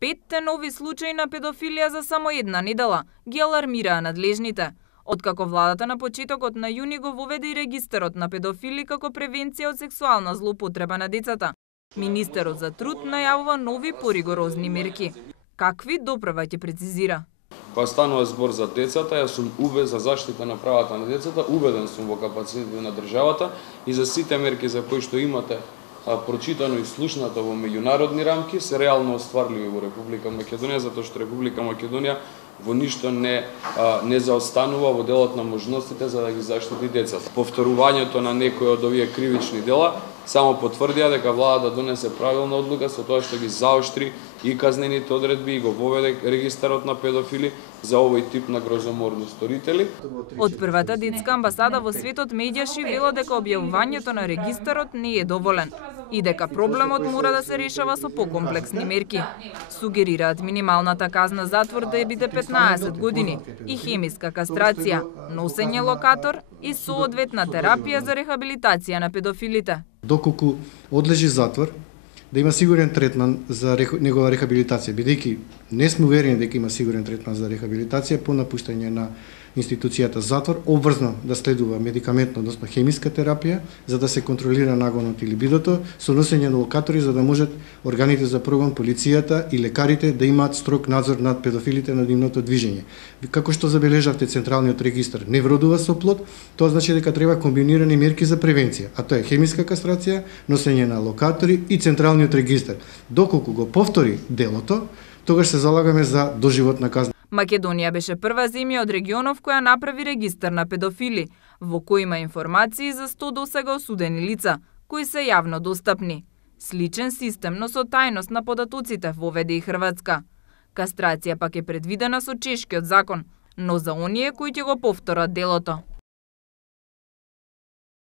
Петте нови случаи на педофилија за само една недела ги алармираа надлежните, откако владата на почетокот на јуни го воведе и регистарот на педофили како превенција од сексуална злоупотреба на децата. Министерот за труд најавува нови поригорозни мерки. Какви допрва ќе прецизира? Кога станува збор за децата, јас сум убеден за заштита на правата на децата, убеден сум во капацитетите на државата и за сите мерки за кои што имате прочитано и слушнато во меѓународни рамки се реално остварливи во Република Македонија, затоа што Република Македонија во ништо не заостанува во делот на можностите за да ги заштити децата. Повторувањето на некои од овие кривични дела само потврдија дека владата донесе правилна одлука со тоа што ги заоштри и казнените одредби и го воведе регистарот на педофили за овој тип на грозоморни сторители. Од првата детска амбасада во светот медијаши вело дека објавувањето на регистарот не е доволен и дека проблемот мора да се решава со покомплексни мерки. Сугерираат минималната казна затвор да биде 15 години и хемиска кастрација, носење локатор и соодветна терапија за рехабилитација на педофилите. Доколку одлежи затвор, да има сигурен третман за негова рехабилитација, бидејќи не сме уверени дека има сигурен третман за рехабилитација по напуштање на институцијата затвор, обврзно да следува медикаментно, односно хемиска терапија, за да се контролира нагонот или бидото, со носење на локатори за да можат органите за прогон, полицијата и лекарите да имаат строг надзор над педофилите на нивното движење. Како што забележавте, Централниот регистар не вродува со плод, тоа значи дека треба комбинирани мерки за превенција, а тоа е хемиска кастрација, носење на локатори и Централниот регистар. Доколку го повтори делото, тогаш се залагаме за доживотна казна. Македонија беше прва земја од регионов која направи регистар на педофили, во кој има информации за 100 досега осудени лица, кои се јавно достапни. Сличен систем, но со тајност на податоците воведе и Хрватска. Кастрација пак е предвидена со чешкиот закон, но за оние кои ќе го повторат делото.